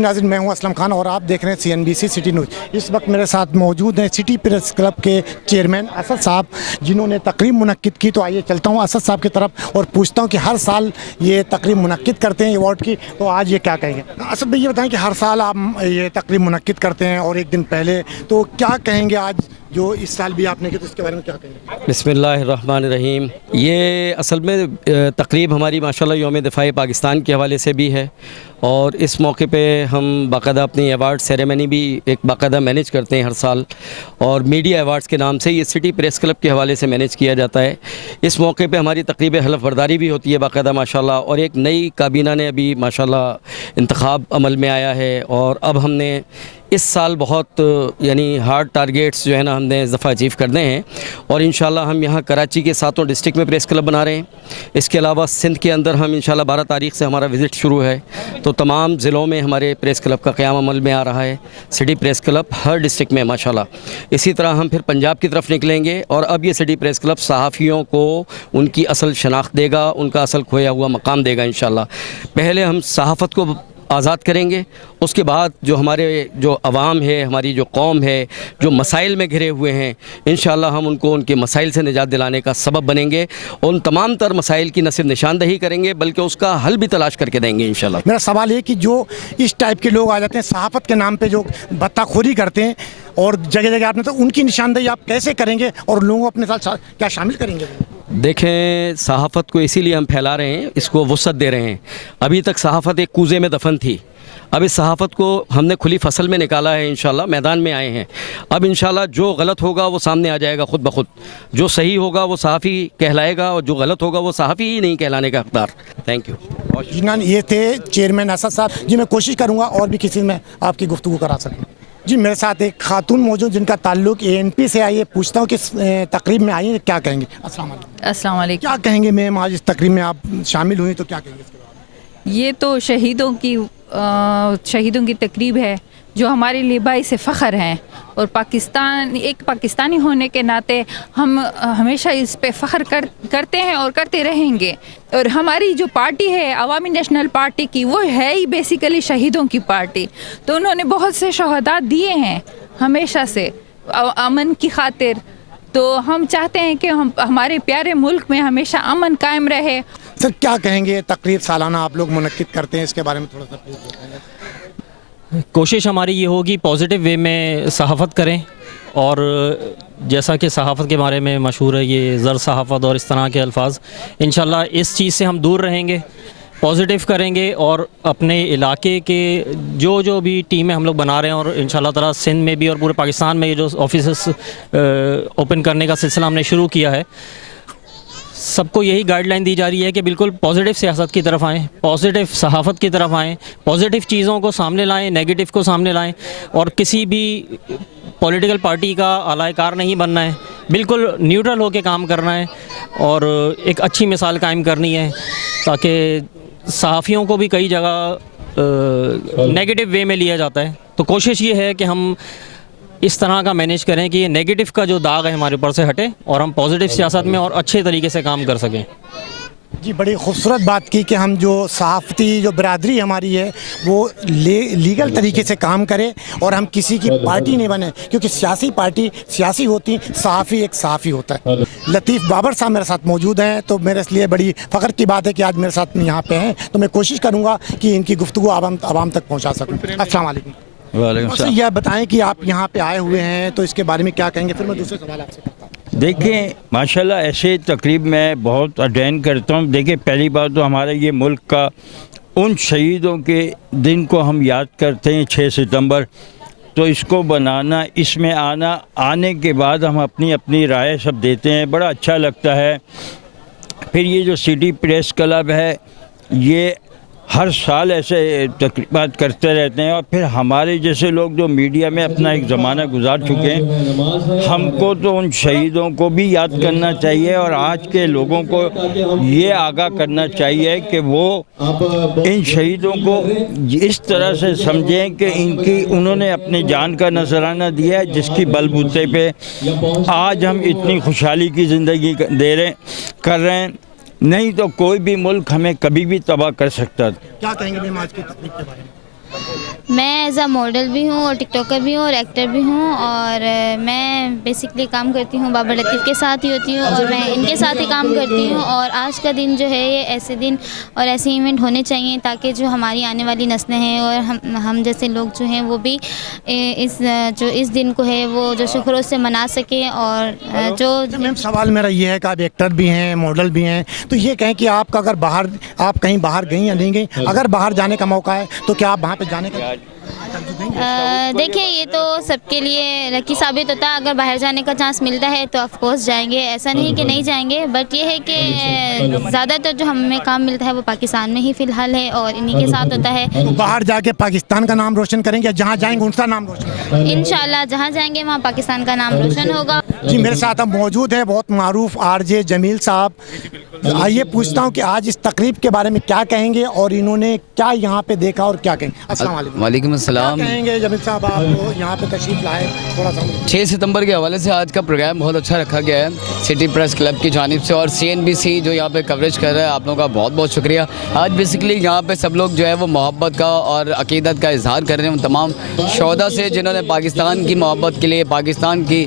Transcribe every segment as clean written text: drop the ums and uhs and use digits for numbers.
नाज़रीन, मैं हूं असलम खान और आप देख रहे हैं CNBC सिटी न्यूज़। इस वक्त मेरे साथ मौजूद हैं सिटी प्रेस क्लब के चेयरमैन असद साहब, जिन्होंने तकरीब मुनक्किद की। तो आइए चलता हूं असद साहब की तरफ और पूछता हूं कि हर साल ये तकरीब मुनक्किद करते हैं अवार्ड की, तो आज ये क्या कहेंगे? असद भाई, ये बताएं कि हर साल आप ये तकरीब मुनक्किद करते हैं और एक दिन पहले, तो क्या कहेंगे आज जो इस साल भी आपने की, तो इसके बारे में क्या कहेंगे? बिस्मिल्लाहिर्रहमानिर्रहीम। ये असल में तकरीब हमारी माशाल्लाह यौम दिफ़ाए पाकिस्तान के हवाले से भी है और इस मौके पे हम बाकायदा अपनी अवार्ड सेरेमनी भी एक बाकायदा मैनेज करते हैं हर साल, और मीडिया अवार्ड्स के नाम से ये सिटी प्रेस क्लब के हवाले से मैनेज किया जाता है। इस मौके पे हमारी तकरीब हलफ बर्दारी भी होती है बाकायदा माशाल्लाह, और एक नई काबीना ने अभी माशाल्लाह इंतखाब अमल में आया है, और अब हमने इस साल बहुत यानी हार्ड टारगेट्स जो है ना हमने इस दफ़ा अचीव करने हैं, और इंशाल्लाह हम यहाँ कराची के 7 डिस्ट्रिक्ट में प्रेस क्लब बना रहे हैं। इसके अलावा सिंध के अंदर हम इंशाल्लाह 12 तारीख से हमारा विज़िट शुरू है, तो तमाम ज़िलों में हमारे प्रेस क्लब का क़याम अमल में आ रहा है। सिटी प्रेस क्लब हर डिस्ट्रिक्ट में माशाल्लाह। इसी तरह हम फिर पंजाब की तरफ निकलेंगे, और अब ये सिटी प्रेस क्लब सहाफ़ियों को उनकी असल शनाख्त देगा, उनका असल खोया हुआ मकाम देगा इंशाल्लाह। पहले हम सहाफ़त को आज़ाद करेंगे, उसके बाद जो हमारे जो अवाम है, हमारी जो कौम है, जो मसाइल में घिरे हुए हैं, इंशाल्लाह हम उनको उनके मसाइल से निजात दिलाने का सबब बनेंगे। उन तमाम तर मसाइल की न सिर्फ निशानदही करेंगे बल्कि उसका हल भी तलाश करके देंगे इंशाल्लाह। मेरा सवाल है कि जो इस टाइप के लोग आ जाते हैं सहाफ़त के नाम पे, जो बत्ताखोरी करते हैं और जगह जगह आपने, तो उनकी निशानदही आप कैसे करेंगे और लोगों को अपने साथ क्या शामिल करेंगे? देखें, सहाफ़त को इसीलिए हम फैला रहे हैं, इसको वुसअत दे रहे हैं। अभी तक सहाफ़त एक कूज़े में दफन थी, अब इस सहाफ़त को हमने खुली फसल में निकाला है, इंशाल्लाह मैदान में आए हैं। अब इंशाल्लाह जो गलत होगा वो सामने आ जाएगा खुद ब खुद, जो सही होगा वो सहाफ़ी कहलाएगा और जो गलत होगा वो सहाफ़ी ही नहीं कहलाने का हकदार। Thank you. जिनान ये थे चेयरमैन असद साहब जी। मैं कोशिश करूँगा और भी किसी में आपकी गुफ्तगू करा सकूँ। जी, मेरे साथ एक खातून मौजूद जिनका ताल्लुक ANP से आई है। पूछता हूँ कि तकरीब में आई है, क्या कहेंगे? अस्सलाम वालेकुम। क्या कहेंगे मैम, आज इस तकरीब में आप शामिल हुई, तो क्या कहेंगे इसके बारे में? ये तो शहीदों की तकरीब है जो हमारे लिए बाइस फ़ख्र हैं, और पाकिस्तानी होने के नाते हम हमेशा इस पे फ़ख्र करते हैं और करते रहेंगे। और हमारी जो पार्टी है अवामी नेशनल पार्टी की, वो है ही बेसिकली शहीदों की पार्टी। तो उन्होंने बहुत से शहादात दिए हैं हमेशा से अमन की खातिर। तो हम चाहते हैं कि हमारे प्यारे मुल्क में हमेशा अमन कायम रहे। सर, क्या कहेंगे? तकरीब सालाना आप लोग मुनक्किद करते हैं, इसके बारे में थोड़ा सा प्लीज़ बताएंगे। कोशिश हमारी ये होगी पॉजिटिव वे में सहाफ़त करें, और जैसा कि सहाफ़त के बारे में मशहूर है ये ज़र सहाफ़त और इस तरह के अल्फाज, इंशाल्लाह इस चीज़ से हम दूर रहेंगे, पॉजिटिव करेंगे, और अपने इलाके के जो भी टीमें हम लोग बना रहे हैं, और इंशाल्लाह ताला सिंध में भी और पूरे पाकिस्तान में ये जो ऑफिसेस ओपन करने का सिलसिला हमने शुरू किया है, सबको यही गाइडलाइन दी जा रही है कि बिल्कुल पॉजिटिव सियासत की तरफ आएँ, पॉजिटिव सहाफ़त की तरफ आएँ, पॉजिटिव चीज़ों को सामने लाएँ, नेगेटिव को सामने लाएँ, और किसी भी पॉलिटिकल पार्टी का आलाकार नहीं बनना है, बिल्कुल न्यूट्रल होकर काम करना है, और एक अच्छी मिसाल कायम करनी है, ताकि सहाफ़ियों को भी कई जगह नेगेटिव वे में लिया जाता है। तो कोशिश ये है कि हम इस तरह का मैनेज करें कि ये नेगेटिव का जो दाग है हमारे ऊपर से हटे, और हम पॉजिटिव सियासत में और अच्छे तरीके से काम कर सकें। जी, बड़ी खूबसूरत बात की कि हम जो सहाफ़ती जो बिरादरी हमारी है वो लीगल तरीके से काम करे, और हम किसी की पार्टी नहीं बने, क्योंकि सियासी पार्टी सियासी होती, सहाफ़ी एक सहाफ़ी होता है। लतीफ़ बाबर साहब मेरे साथ मौजूद हैं, तो मेरे लिए बड़ी फ़ख्र की बात है कि आज मेरे साथ यहाँ पे हैं, तो मैं कोशिश करूँगा कि इनकी गुफ्तगू आवाम तक पहुँचा सकूँ। अस्सलाम वालेकुम। वालेकुम सलाम। यह बताएं कि आप यहाँ पे आए हुए हैं, तो इसके बारे में क्या कहेंगे, फिर मैं दूसरे सवाल आपसे करता हूँ। देखिए, माशाल्लाह ऐसे तकरीब मैं बहुत अटेंड करता हूँ। देखिए, पहली बात तो हमारे ये मुल्क का उन शहीदों के दिन को हम याद करते हैं 6 सितंबर, तो इसको बनाना, इसमें आने के बाद हम अपनी अपनी राय सब देते हैं, बड़ा अच्छा लगता है। फिर ये जो सिटी प्रेस क्लब है, ये हर साल ऐसे तकरीबात करते रहते हैं, और फिर हमारे जैसे लोग जो मीडिया में अपना एक ज़माना गुजार चुके हैं, हमको तो उन शहीदों को भी याद करना चाहिए, और आज के लोगों को ये आगाह करना चाहिए कि वो इन शहीदों को इस तरह से समझें कि उन्होंने अपनी जान का नजराना दिया है, जिसकी बलबूते पे आज हम इतनी खुशहाली की ज़िंदगी कर रहे हैं। नहीं तो कोई भी मुल्क हमें कभी भी तबाह कर सकता था। क्या कहेंगे मैम आज की तकरीब के बारे में? میں ایز اے ماڈل بھی ہوں اور ٹک ٹاکر بھی ہوں اور ایکٹر بھی ہوں، اور میں بیسکلی کام کرتی ہوں بابر لطیف کے ساتھ ہی ہوتی ہوں اور میں ان کے ساتھ ہی کام کرتی ہوں. اور آج کا دن جو ہے یہ ایسے دن اور ایسے ایونٹ ہونے چاہیے تاکہ جو ہماری آنے والی نسلیں ہیں اور ہم جیسے لوگ جو ہیں وہ بھی اس دن کو ہے وہ جو خروش سے منا سکیں. اور جو میم سوال میرا یہ ہے کہ آپ ایکٹر بھی ہیں، ماڈل بھی ہیں، تو یہ کہیں کہ آپ کا اگر آپ کہیں باہر گئیں یا نہیں گئیں، اگر باہر جانے کا موقع ہے تو کیا آپ وہاں پہ جانے کا دیکھیں یہ تو سب کے لیے لکی ثابت ہوتا ہے. اگر باہر جانے کا چانس ملتا ہے تو آف کورس جائیں گے، ایسا نہیں کہ نہیں جائیں گے. بٹ یہ ہے کہ زیادہ تر جو ہمیں کام ملتا ہے وہ پاکستان میں ہی فی الحال ہے اور انہی کے ساتھ ہوتا ہے. باہر جا کے پاکستان کا نام روشن کریں گے، جہاں جائیں گے ان کا نام روشن کریں گے انشاءاللہ جہاں جائیں گے وہاں پاکستان کا نام روشن ہوگا. جی میرے ساتھ اب موجود ہے بہت معروف آر جے جمیل صاحب. آئیے پوچھتا ہوں کہ آج اس تقریب کے بارے میں کیا کہیں گے اور انہوں نے کیا یہاں پہ دیکھا اور کیا کہیں گے. السلام علیکم. وعلیکم السلام. کیا کہیں گے جمیل صاحب، آپ یہاں پہ تشریف لائے، تھوڑا سا 6 ستمبر کے حوالے سے آج کا پروگرام بہت اچھا رکھا گیا ہے سٹی پریس کلب کی جانب سے، اور CNBC جو یہاں پہ کوریج کر رہا ہے، آپ لوگوں کا بہت بہت شکریہ. آج بیسیکلی یہاں پہ سب لوگ جو ہے وہ محبت کا اور عقیدت کا اظہار کر رہے ہیں ان تمام شہداء سے جنہوں نے پاکستان کی محبت کے لیے، پاکستان کی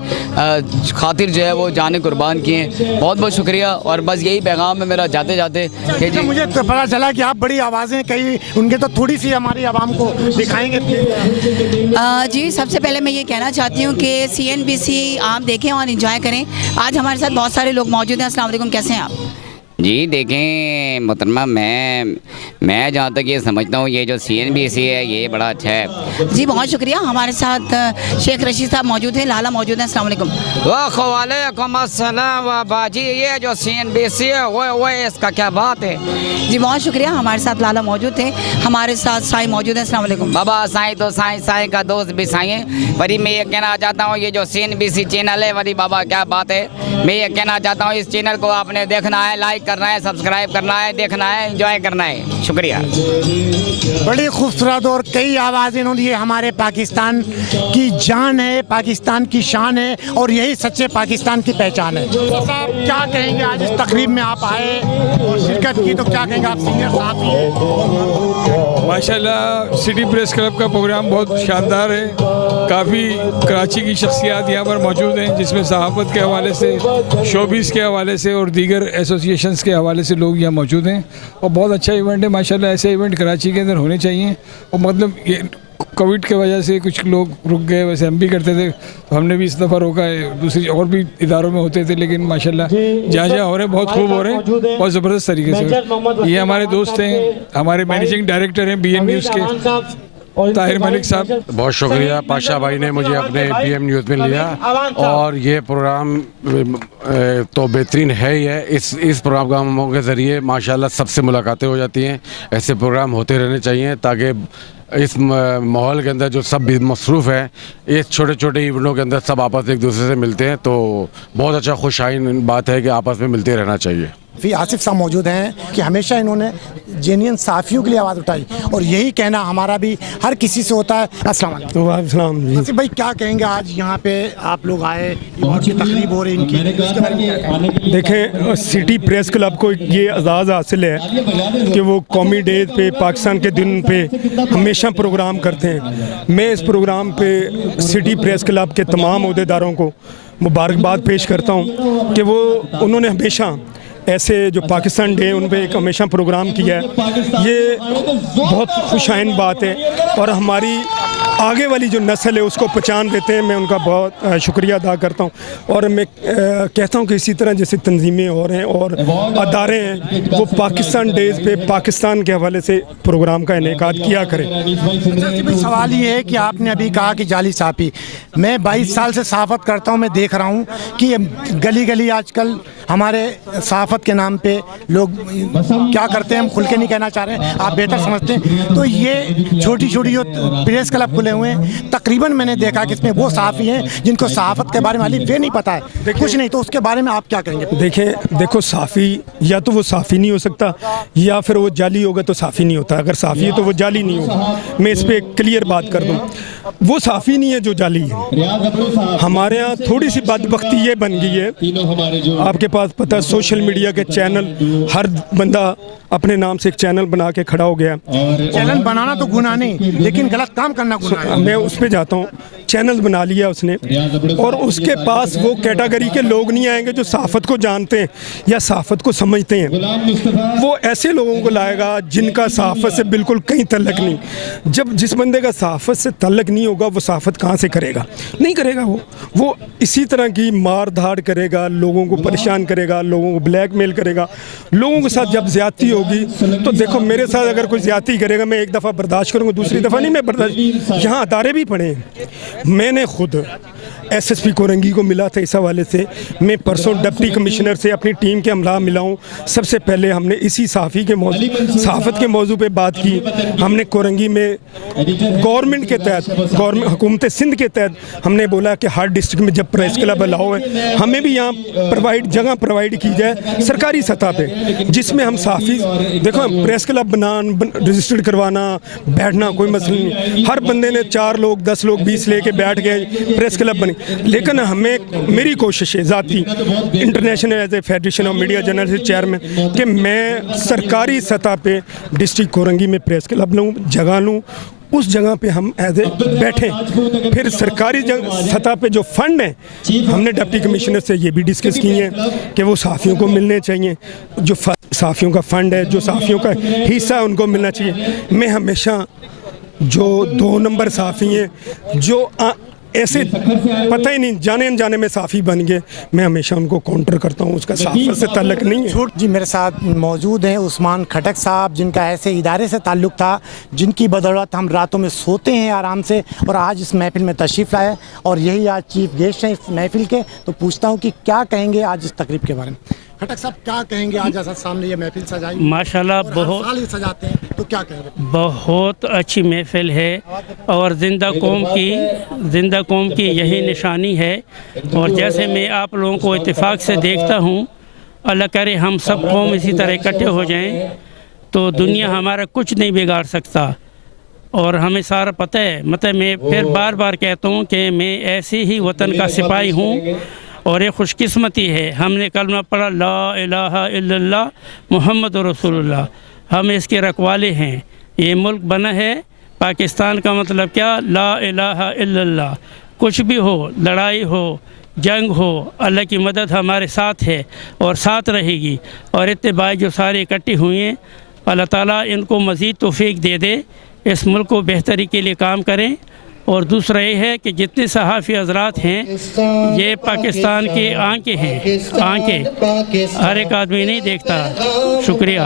خاطر جو ہے وہ جانیں قربان کیے ہیں. بہت بہت شکریہ. اور بس یہی پیغام ہے میرا جاتے جاتے کہ جی مجھے تو پتا چلا کہ آپ بڑی آوازیں کہیں ان کے تو تھوڑی سی ہماری عوام کو دکھائیں گے. جی سب سے پہلے میں یہ کہنا چاہتی ہوں کہ CNBC آپ دیکھیں اور انجوائے کریں. آج ہمارے ساتھ بہت سارے لوگ موجود ہیں. السلام علیکم، کیسے ہیں آپ؟ جی دیکھیں محترمہ، میں جہاں تک یہ سمجھتا ہوں یہ جو CNBC ہے یہ بڑا اچھا ہے. جی بہت شکریہ. ہمارے ساتھ شیخ رشید صاحب موجود ہیں، لالا موجود ہیں. السلام علیکم. وعلیکم السلام. باجی یہ جو CNBC ہے وہ اس کا کیا بات ہے. جی بہت شکریہ. ہمارے ساتھ لالا موجود ہیں، ہمارے ساتھ سائیں موجود ہیں. السلام علیکم. بابا سائیں تو سائیں کا دوست بھی سائیں ہے. وری میں یہ کہنا چاہتا ہوں یہ جو CNBC چینل ہے وری بابا کیا بات ہے. میں یہ کہنا چاہتا ہوں اس چینل کو آپ نے دیکھنا ہے، لائک کرنا ہے، سبسکرائب کرنا ہے، دیکھنا ہے، انجوائے کرنا ہے. شکریہ. بڑی خوبصورت اور کئی آوازیں انہوں نے. یہ ہمارے پاکستان کی جان ہے، پاکستان کی شان ہے اور یہی سچے پاکستان کی پہچان ہے. صاحب کیا کہیں گے آج اس تقریب میں آپ آئے اور شرکت کی، تو کیا کہیں گے؟ آپ سینئر صحافی ہیں. ماشاءاللہ سٹی پریس کلب کا پروگرام بہت شاندار ہے. کافی کراچی کی شخصیات یہاں پر موجود ہیں جس میں صحافت کے حوالے سے، شوبیز کے حوالے سے اور دیگر ایسوسیشنز کے حوالے سے لوگ یہاں موجود ہیں اور بہت اچھا ایونٹ ہے. ماشاءاللہ ایسے ایونٹ کراچی کے اندر ہونے چاہیے. اور مطلب یہ کووڈ کی وجہ سے کچھ لوگ رک گئے، ویسے ہم بھی کرتے تھے تو ہم نے بھی اس دفعہ روکا ہے. دوسری اور بھی اداروں میں ہوتے تھے لیکن ماشاءاللہ جہاں جہاں ہو رہے ہیں بہت خوب ہو رہے ہیں، بہت زبردست طریقے سے. یہ ہمارے دوست ہیں، ہمارے مینیجنگ ڈائریکٹر ہیں BN نیوز کے طاہر ملک صاحب. بہت شکریہ پاشا بھائی نے مجھے اپنے BM نیوز میں لیا، اور یہ پروگرام تو بہترین ہے ہی ہے. اس پروگراموں کے ذریعے ماشاءاللہ سب سے ملاقاتیں ہو جاتی ہیں. ایسے پروگرام ہوتے رہنے چاہیے تاکہ اس ماحول کے اندر جو سب بھی مصروف ہیں، اس چھوٹے چھوٹے ایونٹوں کے اندر سب آپس ایک دوسرے سے ملتے ہیں. تو بہت اچھا خوش آئین بات ہے کہ آپس میں ملتے رہنا چاہیے. آصف صاحب موجود ہیں کہ ہمیشہ انہوں نے جینین صحافیوں کے لیے آواز اٹھائی اور یہی کہنا ہمارا بھی ہر کسی سے ہوتا ہے. السلام علیکم. وعلیکم السلام. آصف بھائی کیا کہیں گے آج یہاں پہ آپ لوگ آئے، ایوارڈ کی تقریب ہو رہی ان کی، اس کے بارے میں کیا کہیں گے؟ دیکھیں سٹی پریس کلب کو یہ اعزاز حاصل ہے کہ وہ قومی ڈے پہ، پاکستان کے دن پہ ہمیشہ پروگرام کرتے ہیں. میں اس پروگرام پہ سٹی پریس کلب کے تمام عہدیداروں کو مبارکباد پیش کرتا ہوں کہ وہ انہوں نے ہمیشہ ایسے جو پاکستان ڈے ان پہ ایک ہمیشہ پروگرام کیا ہے. یہ بہت خوشائن بات ہے اور ہماری آگے والی جو نسل ہے اس کو پہچان دیتے ہیں. میں ان کا بہت شکریہ ادا کرتا ہوں اور میں کہتا ہوں کہ اسی طرح جیسے تنظیمیں اور ہیں اور ادارے ہیں وہ پاکستان ڈیز پہ پاکستان کے حوالے سے پروگرام کا انعقاد کیا کریں. سوال یہ ہے کہ آپ نے ابھی کہا کہ جعلی صحافی، میں 22 سال سے صحافت کرتا ہوں، میں دیکھ رہا ہوں کہ گلی گلی آج کل ہمارے صحافت کے نام پہ لوگ کیا کرتے ہیں، ہم کھل کے نہیں کہنا چاہ رہے ہیں، آپ بہتر سمجھتے ہیں. تو یہ چھوٹی چھوٹی جو پریس کلب کھلے ہوئے ہیں تقریباً میں نے دیکھا کہ اس میں وہ صحافی ہیں جن کو صحافت کے بارے میں نہیں پتا ہے کچھ نہیں، تو اس کے بارے میں آپ کیا کہیں گے؟ دیکھو صحافی یا تو وہ صحافی نہیں ہو سکتا یا پھر وہ جعلی ہوگا تو صحافی نہیں ہوتا. اگر صحافی ہے تو وہ جعلی نہیں ہوگا. میں اس پہ کلیئر بات کر دوں. वो साफ़ी नहीं है जो जाली है। हमारे यहाँ थोड़ी सी बदबख्ती ये बन गई है, आपके पास पता है सोशल मीडिया के चैनल, हर बंदा अपने नाम से एक चैनल बना के खड़ा हो गया। चैनल बनाना तो गुनाह नहीं, लेकिन गलत काम करना गुनाह है। मैं उस पर जाता हूँ, चैनल बना लिया उसने, और उसके पास वो कैटेगरी के लोग नहीं आएंगे जो सहाफ़त को जानते हैं या सहाफ़त को समझते हैं। वो ऐसे लोगों को लाएगा जिनका सहाफ़त से बिल्कुल कहीं तल्लक नहीं। जब जिस बंदे का सहाफ़त से तल्लक नहीं होगा, वो सहाफ़त कहाँ से करेगा? नहीं करेगा। वो इसी तरह की मार धाड़ करेगा, लोगों को परेशान करेगा, लोगों को ब्लैकमेल करेगा। लोगों के साथ जब ज़्यादती होगी, तो देखो मेरे साथ अगर कोई ज़्यादती करेगा, मैं एक दफ़ा बर्दाश्त करूँगा, दूसरी दफ़ा नहीं मैं बर्दाश्त। यहाँ अदारे भी पड़े हैं। मैंने खुद एसएसपी कोरंगी को मिला था इस हवाले से। मैं परसों डिप्टी कमिश्नर से अपनी टीम के अमला मिला हूँ। सबसे पहले हमने इसी सहाफ़त के मौजू पे बात की। हमने कोरंगी में गवर्नमेंट के तहत, हुकूमत सिंध के तहत हमने बोला कि हर डिस्ट्रिक्ट में जब प्रेस क्लब अलाउ है, हमें भी यहाँ जगह प्रोवाइड की जाए सरकारी सतह पे, जिसमें हम सहाफ़ी, देखो प्रेस क्लब रजिस्टर्ड करवाना, बैठना कोई मसला नहीं। हर बंदे ने 4 लोग 10 लोग 20 लेके बैठ गए, प्रेस क्लब बने। लेकिन मेरी कोशिश है ज़ाती, international as a federation of media journalist chairman, कि मैं सरकारी सतह पे डिस्ट्रिक्ट कोरंगी में प्रेस क्लब लूँ, जगह लूँ, उस जगह पे हम एज ए बैठें। फिर सरकारी सतह पे जो फंड हैं, हमने डिप्टी कमिश्नर से ये भी डिस्कस किए हैं कि वो सहाफ़ियों को मिलने चाहिए। जो सहाफ़ियों का फंड है, जो सहाफ़ियों का हिस्सा है, उनको मिलना चाहिए। मैं हमेशा जो 2 नंबर सहाफ़ी हैं, जो ऐसे पता ही नहीं जाने अनजाने में सहाफ़ी बन गए, मैं हमेशा उनको काउंटर करता हूँ। उसका सहाफ़त से ताल्लुक़ नहीं है। जी, मेरे साथ मौजूद हैं उस्मान खटक साहब, जिनका ऐसे इदारे से ताल्लुक़ था जिनकी बदौलत हम रातों में सोते हैं आराम से, और आज इस महफ़िल में तशरीफ़ लाए, और यही आज चीफ गेस्ट हैं इस महफ़िल के। तो पूछता हूँ कि क्या कहेंगे आज इस तकरीब के बारे में। खटक साहब, क्या कहेंगे आज ऐसा सामने ये महफ़िल सजाई? माशाल्लाह, बहुत साल ही सजाते हैं, तो क्या कहेंगे? बहुत अच्छी महफ़िल है, और ज़िंदा कौम की यही निशानी है। और जैसे मैं आप लोगों को इत्तेफाक से देखता हूँ, अल्लाह करे हम सब कौम इसी तरह इकट्ठे हो जाएं, तो दुनिया हमारा कुछ नहीं बिगाड़ सकता। और हमें सारा पता है, मतलब मैं फिर बार बार कहता हूँ कि मैं ऐसे ही वतन का सिपाही हूँ, और ये खुशकिस्मती है हमने कलमा पढ़ा ला इलाहा इल्लल्लाह मुहम्मद रसूलुल्लाह, हम इसके रखवाले हैं। ये मुल्क बना है पाकिस्तान का मतलब क्या, ला इलाहा इल्लल्लाह। कुछ भी हो, लड़ाई हो, जंग हो, अल्लाह की मदद हमारे साथ है और साथ रहेगी। और इतने भाई जो सारे इकट्ठे हुए हैं, अल्लाह ताला इनको मज़ीद तौफीक दे दे, इस मुल्क को बेहतरी के लिए काम करें। और दूसरा ये है कि जितने सहाफ़ी हजरात हैं, ये पाकिस्तान की आंखें हैं, आंखें हर एक आदमी नहीं देखता। शुक्रिया।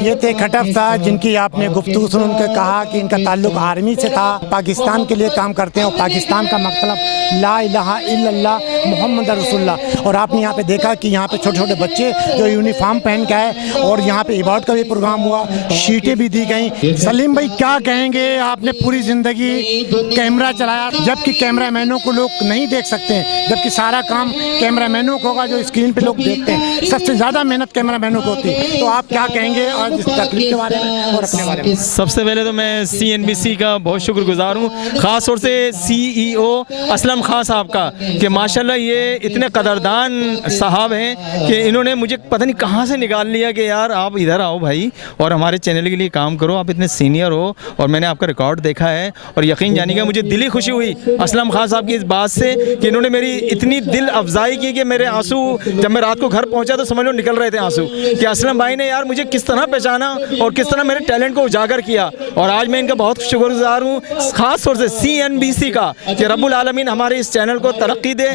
ये थे खटक साहब, जिनकी आपने गुफ्तगू सुन उनके कहा कि इनका ताल्लुक आर्मी से था, पाकिस्तान के लिए काम करते हैं, और पाकिस्तान का मतलब ला इलाहा इल्लल्लाह मुहम्मद रसूलुल्लाह। और आपने यहाँ पे देखा कि यहाँ पे छोटे छोटे बच्चे जो यूनिफॉर्म पहन के आए, और यहाँ पे इबादत का भी प्रोग्राम हुआ, शीटें भी दी गई। सलीम भाई, क्या कहेंगे? आपने पूरी ज़िंदगी कैमरा चलाया, जबकि कैमरामैनों को लोग नहीं देख सकते हैं, जबकि सारा काम कैमरामैनों को होगा जो स्क्रीन पे लोग देखते हैं। सबसे ज़्यादा मेहनत कैमरामैनों को होती है। तो आप क्या कहेंगे आज इस तकलीफ के बारे में और अपने बारे में? सबसे पहले तो मैं CNBC का बहुत शुक्रगुजार हूँ, ख़ास तौर से CEO असलम खान साहब का, कि माशाल्लाह ये इतने कदरदान साहब हैं कि इन्होंने मुझे पता नहीं कहाँ से निकाल लिया कि यार आप इधर आओ भाई और हमारे चैनल के लिए काम करो, आप इतने सीनियर हो और मैंने आपका रिकॉर्ड देखा है। और यकीन जानिएगा मुझे दिली खुशी हुई असलम खान साहब की इस बात से कि इन्होंने मेरी इतनी दिल अफजाई की कि मेरे आंसू, जब मैं रात को घर पहुँचा तो समझ लो निकल रहे थे आंसू, कि असलम भाई ने यार मुझे किस तरह पहचाना और किस तरह मेरे टैलेंट को उजागर किया। और आज मैं इनका बहुत शुक्रगुजार हूँ, ख़ास तौर से CNBC का, कि रब्बुल आलमीन हमारे इस चैनल को तरक्की दे,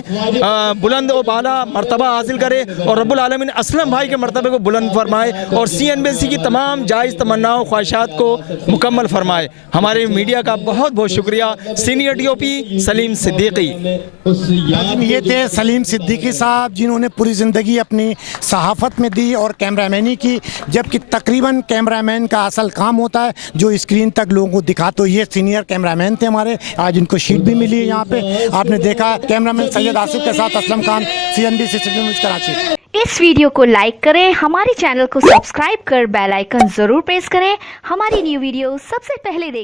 बुलंद और बाला मर्तबा हासिल करे, और रब्बुल आलमीन असलम भाई के मर्तबे को बुलंद फरमाए, और CNBC की तमाम जायज़ तमन्नाओं ख्वाहिशात को मुकम्मल फरमाए। हमारे मीडिया का बहुत बहुत शुक्रिया। Senior DOP Salim Siddiqui. ये थे सलीम सिद्दीकी साहब, जिन्होंने पूरी ज़िंदगी अपनी सहाफ़त में दी और कैमरामैनी की, जबकि तकरीबन कैमरामैन का असल काम होता है जो स्क्रीन तक लोगों को दिखा। तो ये सीनियर कैमरामैन थे हमारे, आज इनको शीट भी मिली है यहाँ पे। आपने देखा कैमरामैन सैयद आसिफ के साथ Aslam Khan, CNBC city news Karachi. इस वीडियो को लाइक करें, हमारे चैनल को सब्सक्राइब कर बेल आइकन जरूर प्रेस करें, हमारी न्यू वीडियो सबसे पहले देखें।